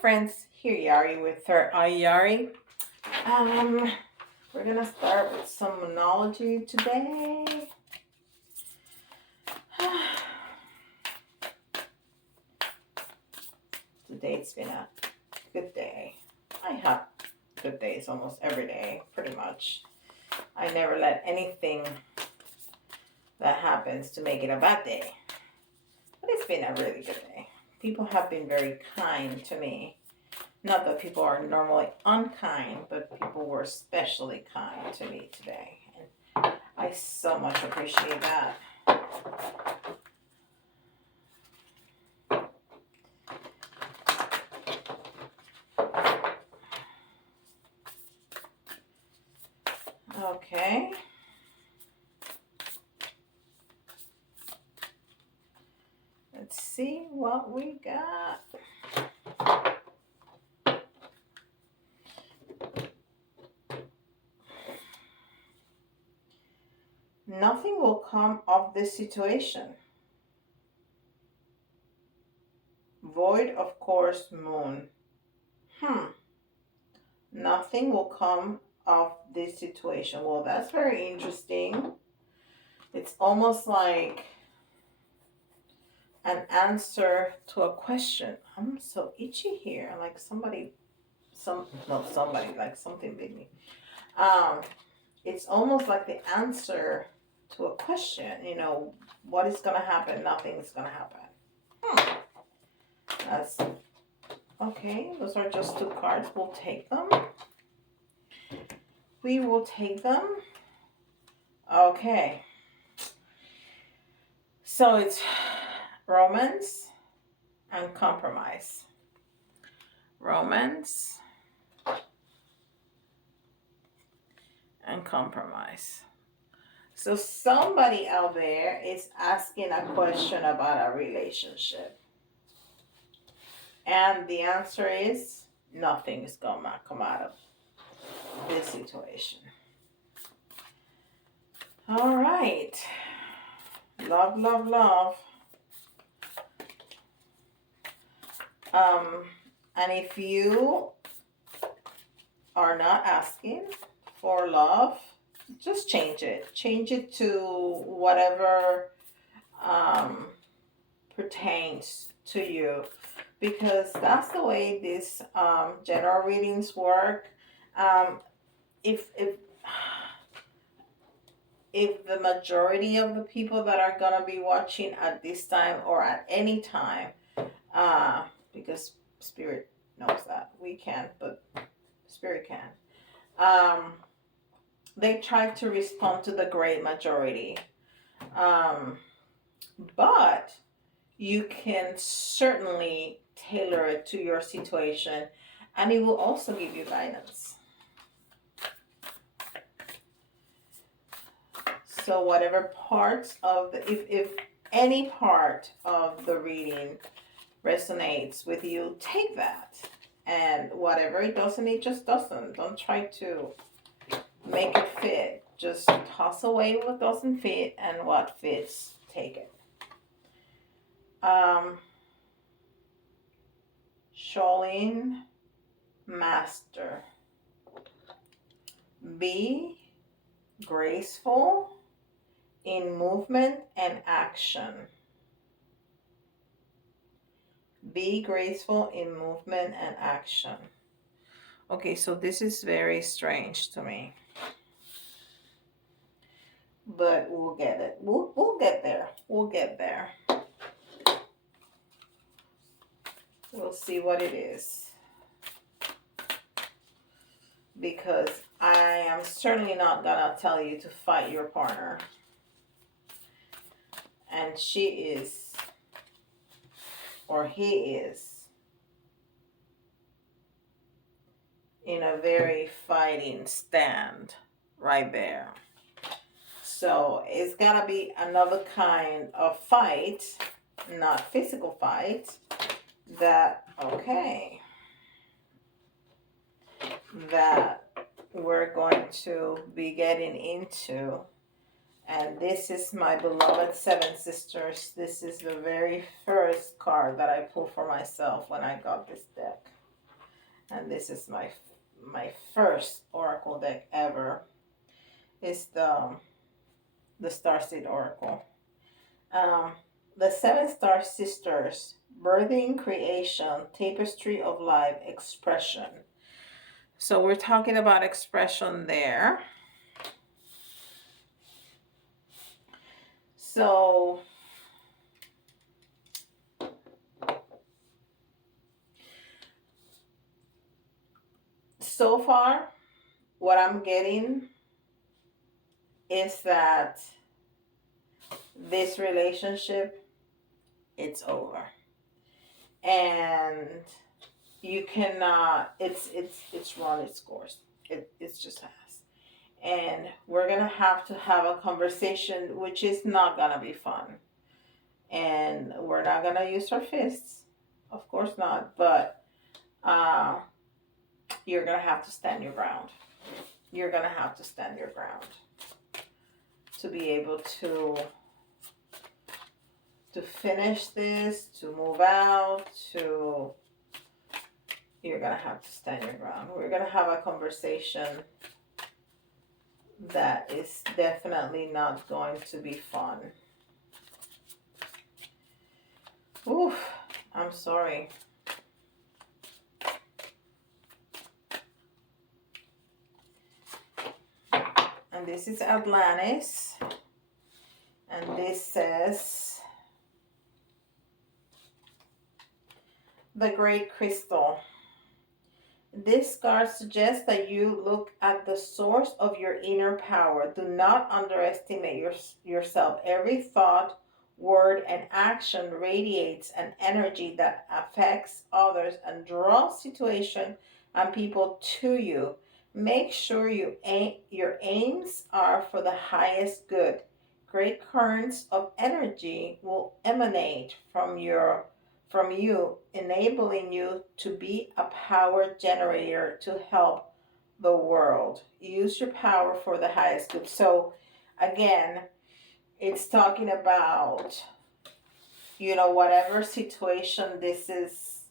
friends, here Yari with Third Eye Yari. We're gonna start with some Moonology today. Today's been a good day. I have good days almost every day, pretty much. I never let anything that happens to make it a bad day. But it's been a really good day. People have been very kind to me. Not that people are normally unkind, but people were especially kind to me today. And I so much appreciate that. Okay. Let's see what we got. Nothing will come of this situation. Void of course moon. Nothing will come of this situation. Well, that's very interesting. It's almost like an answer to a question. I'm so itchy here. Like something bit me. It's almost like the answer to a question. You know, what is gonna happen? Nothing's gonna happen. That's okay. Those are just two cards. We'll take them. We will take them. Okay. So it's romance and compromise. Romance and compromise. So somebody out there is asking a question about a relationship. And the answer is nothing is going to come out of this situation. All right. Love, love, love. And if you are not asking for love, just change it. Change it to whatever pertains to you. Because that's the way these general readings work. If the majority of the people that are gonna be watching at this time or at any time, because Spirit knows that we can't, but Spirit can. They try to respond to the great majority, but you can certainly tailor it to your situation, and it will also give you guidance. So whatever parts of if any part of the reading resonates with you, take that, and whatever it doesn't, it just doesn't. Don't try to make it fit. Just toss away what doesn't fit, and what fits, take it. Charlene Master. Be graceful in movement and action. Be graceful in movement and action. Okay, so this is very strange to me. But we'll get it. We'll get there. We'll get there. We'll see what it is. Because I am certainly not gonna tell you to fight your partner. And she is, or he is, in a very fighting stand right there. So it's gotta be another kind of fight, not physical fight, that we're going to be getting into. And this is my beloved Seven Sisters. This is the very first card that I pulled for myself when I got this deck. and this is my first oracle deck ever. It's the Starseed oracle. Um, the Seven Star Sisters, birthing, creation, tapestry of life, expression. So we're talking about expression there. So so far, what I'm getting is that this relationship, it's over, and you cannot. It's run its course. It's just has, and we're gonna have to have a conversation, which is not gonna be fun, and we're not gonna use our fists, of course not. But uh, you're gonna have to stand your ground. You're gonna have to stand your ground to be able to finish this, to move out, to you're gonna have to stand your ground. We're gonna have a conversation that is definitely not going to be fun. Oof, I'm sorry. And this is Atlantis. And this says the Great Crystal. This card suggests that you look at the source of your inner power. Do not underestimate yourself. Every thought, word, and action radiates an energy that affects others and draws situations and people to you. Make sure your aims are for the highest good. Great currents of energy will emanate from you, enabling you to be a power generator to help the world. Use your power for the highest good. So, again, it's talking about, whatever situation this is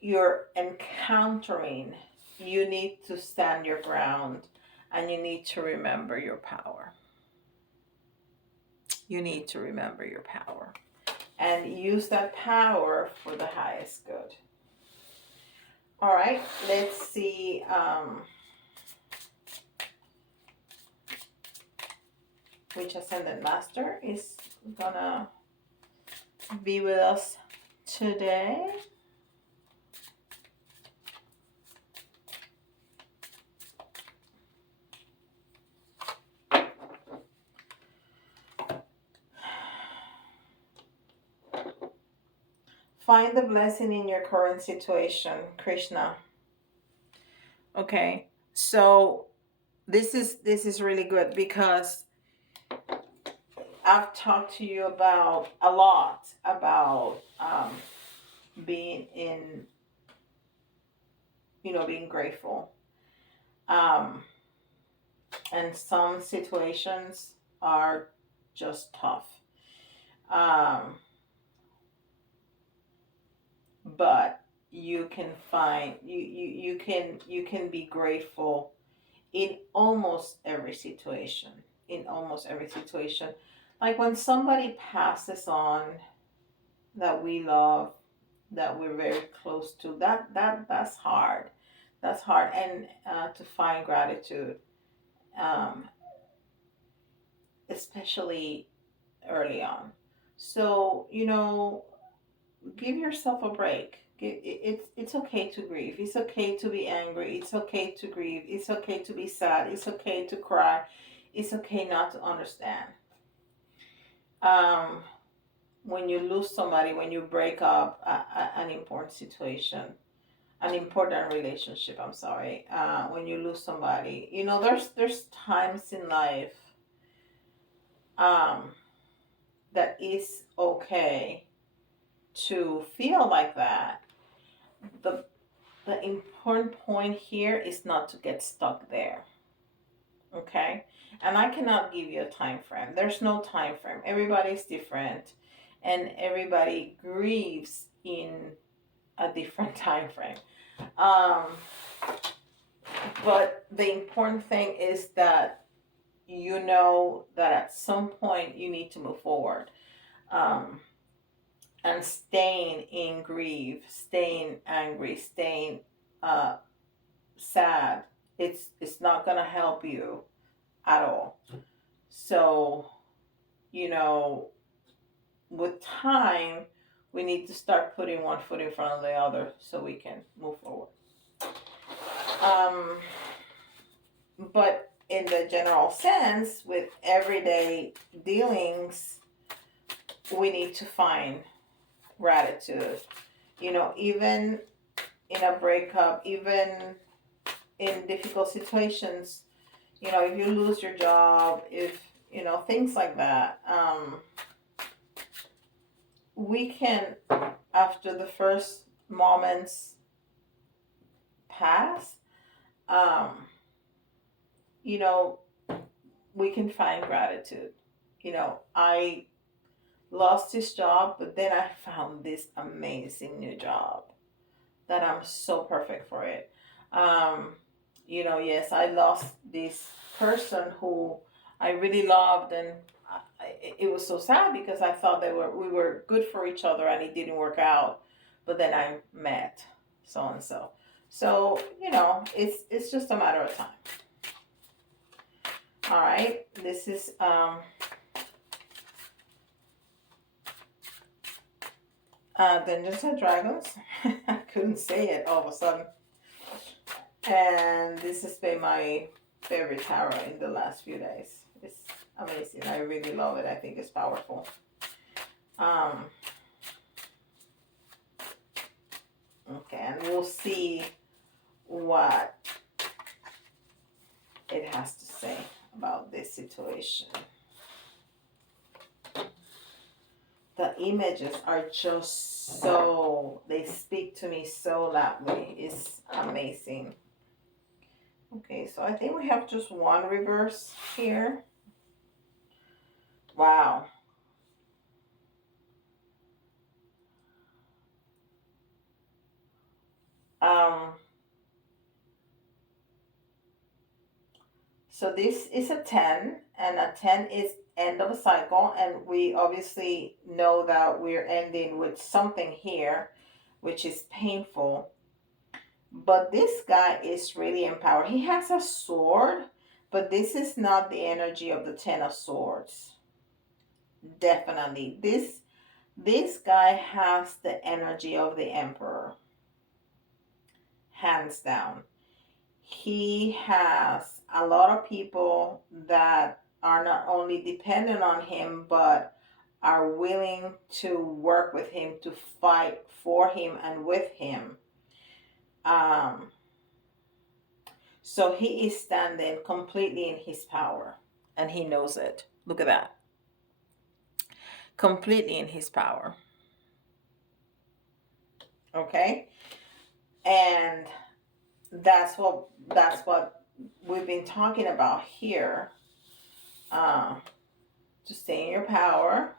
you're encountering, you need to stand your ground and you need to remember your power. You need to remember your power and use that power for the highest good. All right, let's see. Which Ascendant Master is gonna be with us today. Find the blessing in your current situation, Krishna. Okay, so this is really good because I've talked to you about a lot about being in, being grateful. And some situations are just tough. But you can find you can be grateful in almost every situation. In almost every situation. Like when somebody passes on that we love, that we're very close to, that's hard. That's hard. And to find gratitude, especially early on. So, give yourself a break. It's okay to grieve. It's okay to be angry. It's okay to grieve. It's okay to be sad. It's okay to cry. It's okay not to understand. When you lose somebody, when you break up an important situation, an important relationship, I'm sorry, when you lose somebody, there's times in life that is okay to feel like that. The important point here is not to get stuck there. Okay? And I cannot give you a time frame. There's no time frame. Everybody's different and everybody grieves in a different time frame. Um, but the important thing is that you know that at some point you need to move forward. Um, and staying in grief, staying angry, staying uh, sad, it's not gonna help you at all. So, you know, with time, we need to start putting one foot in front of the other so we can move forward. Um, but in the general sense, with everyday dealings, we need to find gratitude. You know, even in a breakup, even in difficult situations, you know, if you lose your job, if, you know, things like that, we can, after the first moments pass, um, you know, we can find gratitude. You know, I lost this job, but then I found this amazing new job that I'm so perfect for it. Um, you know, yes, I lost this person who I really loved, and it was so sad because I thought we were good for each other, and it didn't work out. But then I met so and so. So you know, it's just a matter of time. All right, this is Dungeons and Dragons. I couldn't say it all of a sudden. And this has been my favorite tarot in the last few days. It's amazing. I really love it. I think it's powerful. Okay, and we'll see what it has to say about this situation. The images are just so, they speak to me so loudly. It's amazing. Okay, so I think we have just one reverse here. Wow. So this is a 10, and a 10 is end of a cycle, and we obviously know that we're ending with something here, which is painful. But this guy is really empowered. He has a sword, but this is not the energy of the 10 of swords. Definitely. This guy has the energy of the emperor. Hands down. He has a lot of people that are not only dependent on him, but are willing to work with him, to fight for him and with him. So he is standing completely in his power, and he knows it. Look at that. Completely in his power. Okay? And that's what we've been talking about here. To stay in your power,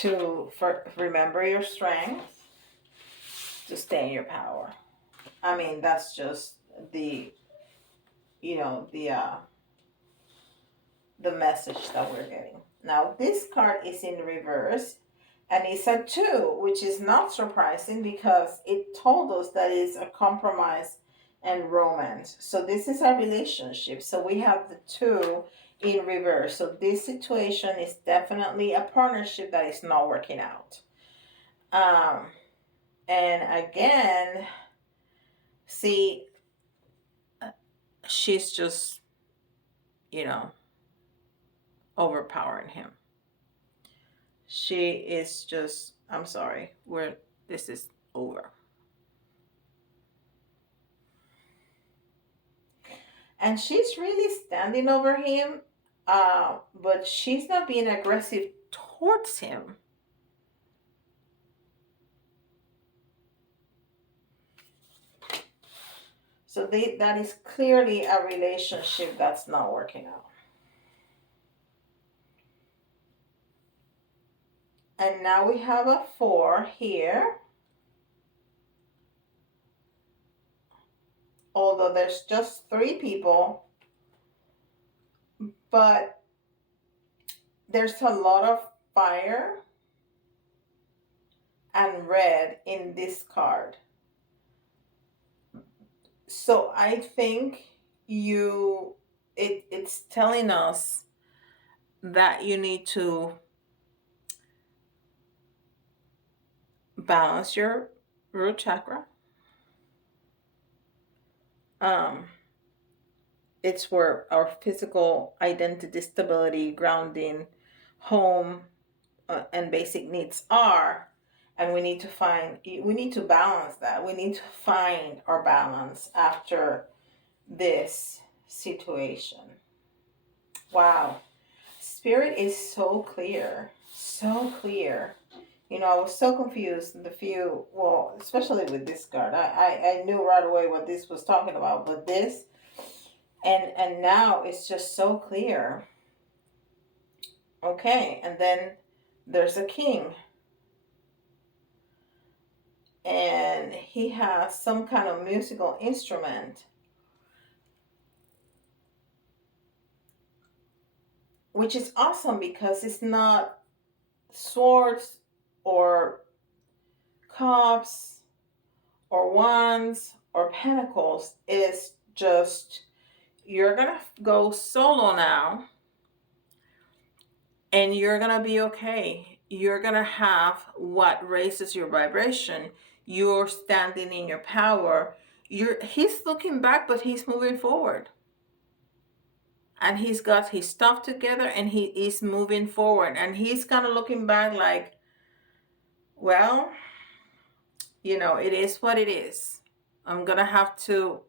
to remember your strength, to stay in your power. I mean, that's just the, you know, the message that we're getting. Now, this card is in reverse, and it's a 2, which is not surprising because it told us that it's a compromise and romance. So this is a relationship. So we have the 2 in reverse. So this situation is definitely a partnership that is not working out. And again, see, she's just, you know, overpowering him. She is just, I'm sorry, this is over. And she's really standing over him, but she's not being aggressive towards him. So that is clearly a relationship that's not working out. And now we have a 4 here. So there's just 3 people, but there's a lot of fire and red in this card. So I think it's telling us that you need to balance your root chakra. It's where our physical identity, stability, grounding, home, and basic needs are. And we need to balance that. We need to find our balance after this situation. Wow. Spirit is so clear. So clear. I was so confused especially with this card. I knew right away what this was talking about, but this, and now it's just so clear. Okay, and then there's a king. And he has some kind of musical instrument, which is awesome because it's not swords or cups or wands or pentacles. It's just, you're gonna go solo now, and you're gonna be okay. You're gonna have what raises your vibration. You're standing in your power. He's looking back, but he's moving forward. And he's got his stuff together, and he is moving forward. And he's kind of looking back like, well, it is what it is. I'm gonna have to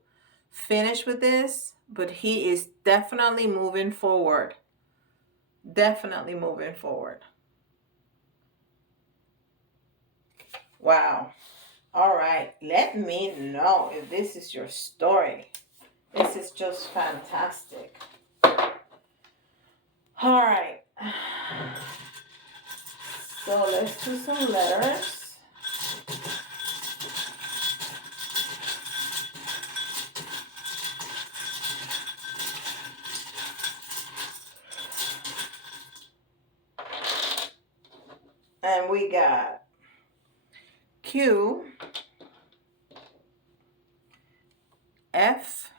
finish with this, but he is definitely moving forward. Definitely moving forward. Wow. All right. Let me know if this is your story. This is just fantastic. All right. So let's do some letters. And we got Q, F,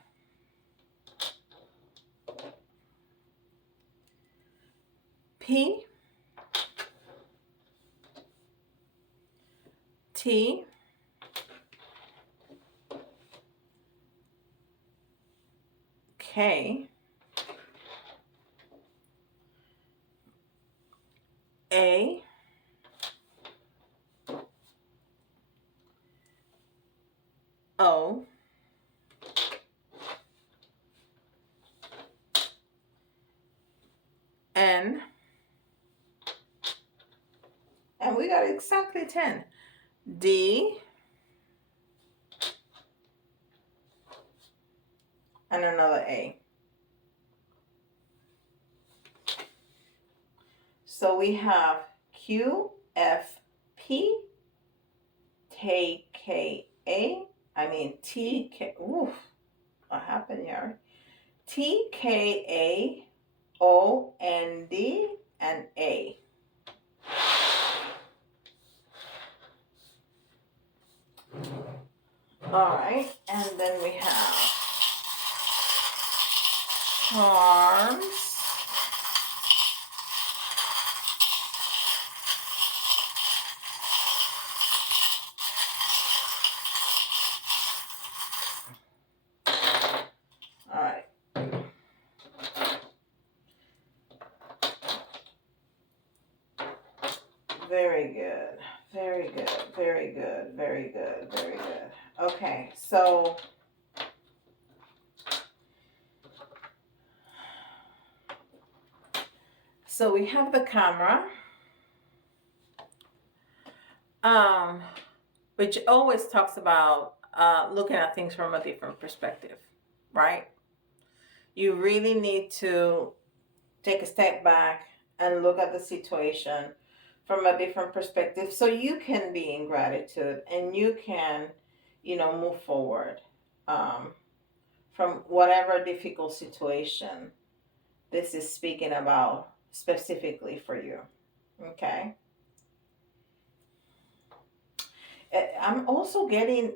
P, T, K, A, O, N, and we got exactly 10. D, and another A. So we have Q, F, P, T, K, A. I mean T, K. Oof, what happened here? T, K, A, O, N, D, and A. All right, and then we have charms. All right. Very good. Very good. Very good. Very good. Very good. Okay, so we have the camera, which always talks about looking at things from a different perspective, right? You really need to take a step back and look at the situation from a different perspective so you can be in gratitude and you can, move forward. from whatever difficult situation this is speaking about specifically for you. Okay. I'm also getting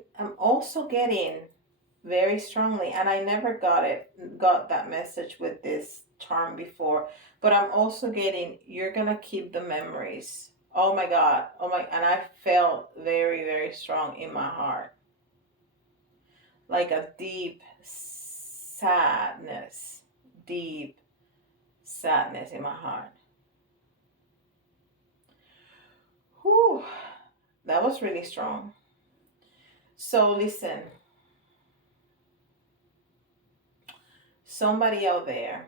very strongly, and I never got that message with this charm before, but I'm also getting, you're gonna keep the memories. Oh my God. Oh my, and I felt very, very strong in my heart. Like a deep sadness in my heart. Whew, that was really strong. So listen, somebody out there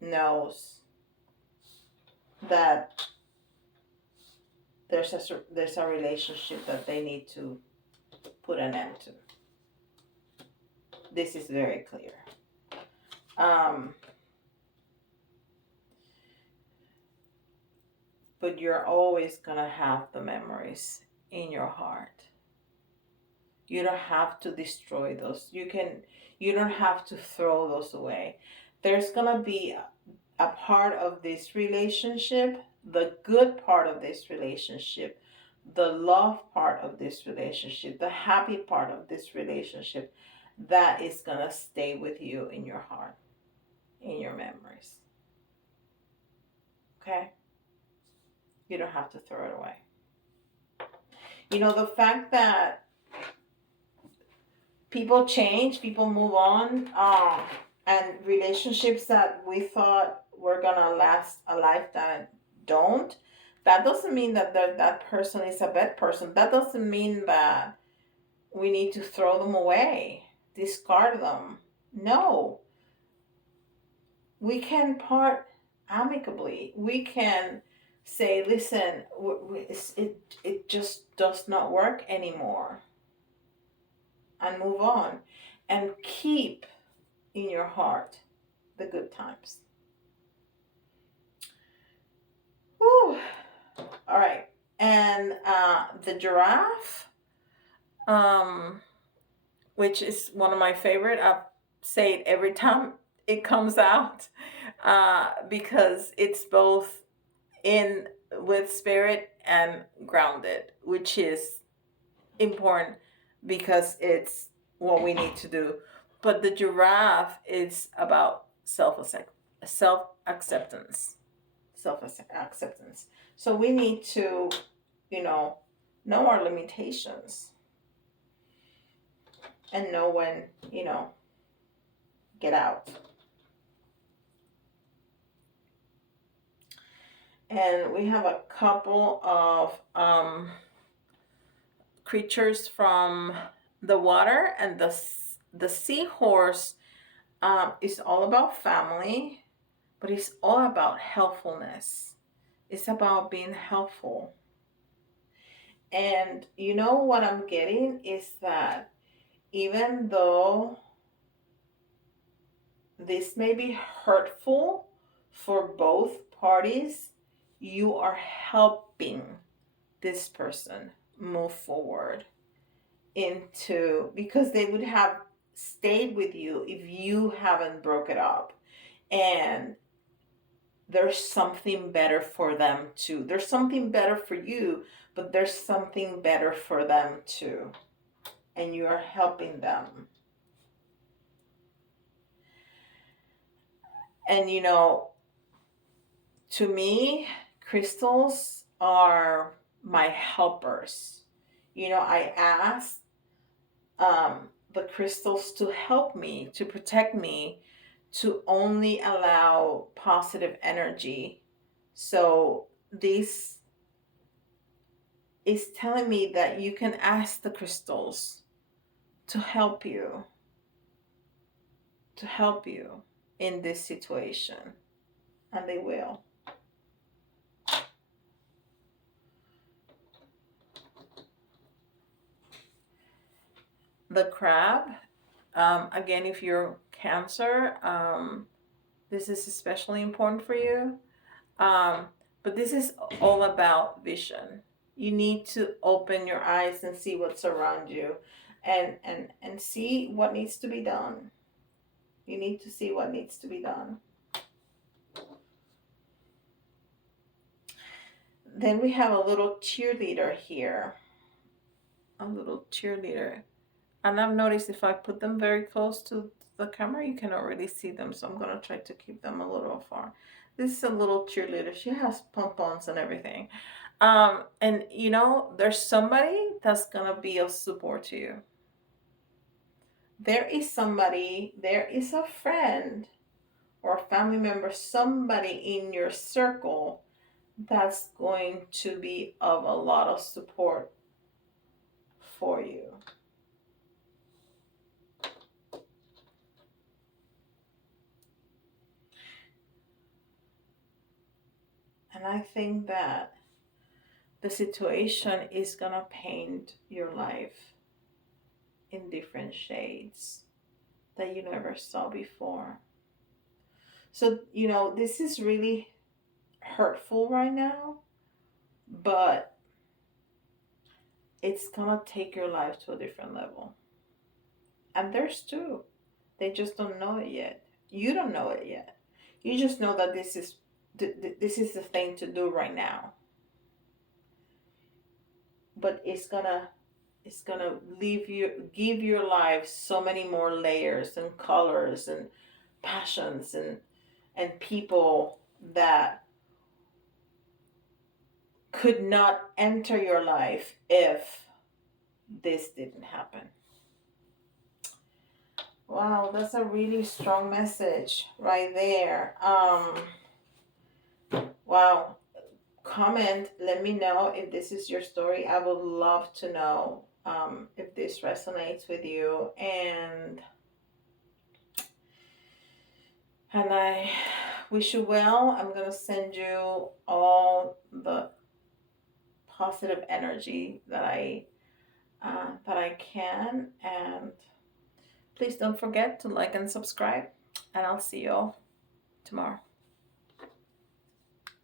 knows that there's a relationship that they need to put an end to. This is very clear. But you're always gonna have the memories in your heart. You don't have to destroy those. You don't have to throw those away. There's gonna be a part of this relationship, the good part of this relationship, the love part of this relationship, the happy part of this relationship, that is gonna stay with you in your heart, in your memories. Okay? You don't have to throw it away. The fact that people change, people move on, and relationships that we thought were gonna last a lifetime don't. That doesn't mean that that person is a bad person. That doesn't mean that we need to throw them away, discard them. No, we can part amicably. We can say, listen, it just does not work anymore, and move on, and keep in your heart the good times. Whew. All right. And the giraffe, which is one of my favorite. I say it every time it comes out, because it's both in with spirit and grounded, which is important because it's what we need to do. But the giraffe is about self-acceptance. Self-acceptance. So we need to, know our limitations and know when, get out. And we have a couple of creatures from the water, and the seahorse is all about family, but it's all about helpfulness. It's about being helpful. And what I'm getting is that even though this may be hurtful for both parties, you are helping this person move forward because they would have stayed with you if you haven't broke it up. And there's something better for them too. There's something better for you, but there's something better for them too. And you are helping them. And to me, crystals are my helpers. I ask the crystals to help me, to protect me, to only allow positive energy. So this is telling me that you can ask the crystals to help you in this situation, and they will. The crab, again, if you're Cancer, this is especially important for you. But this is all about vision. You need to open your eyes and see what's around you, and see what needs to be done. You need to see what needs to be done. Then we have a little cheerleader here. A little cheerleader. And I've noticed if I put them very close to the camera, you cannot really see them. So I'm going to try to keep them a little far. This is a little cheerleader. She has pom-poms and everything. And you know, there's somebody that's going to be of support to you. There is somebody, there is a friend or a family member, somebody in your circle that's going to be of a lot of support for you. And I think that the situation is going to paint your life in different shades that you never saw before. So, you know, this is really hurtful right now, but it's going to take your life to a different level. And there's two. They just don't know it yet. You don't know it yet. You just know that this is the thing to do right now. But it's gonna give your life so many more layers and colors and passions and people that could not enter your life if this didn't happen. Wow, that's a really strong message right there. Wow. Comment, let me know if this is your story. I would love to know if this resonates with you, and I wish you well. I'm gonna send you all the positive energy that I can, and please don't forget to like and subscribe, and I'll see you all tomorrow.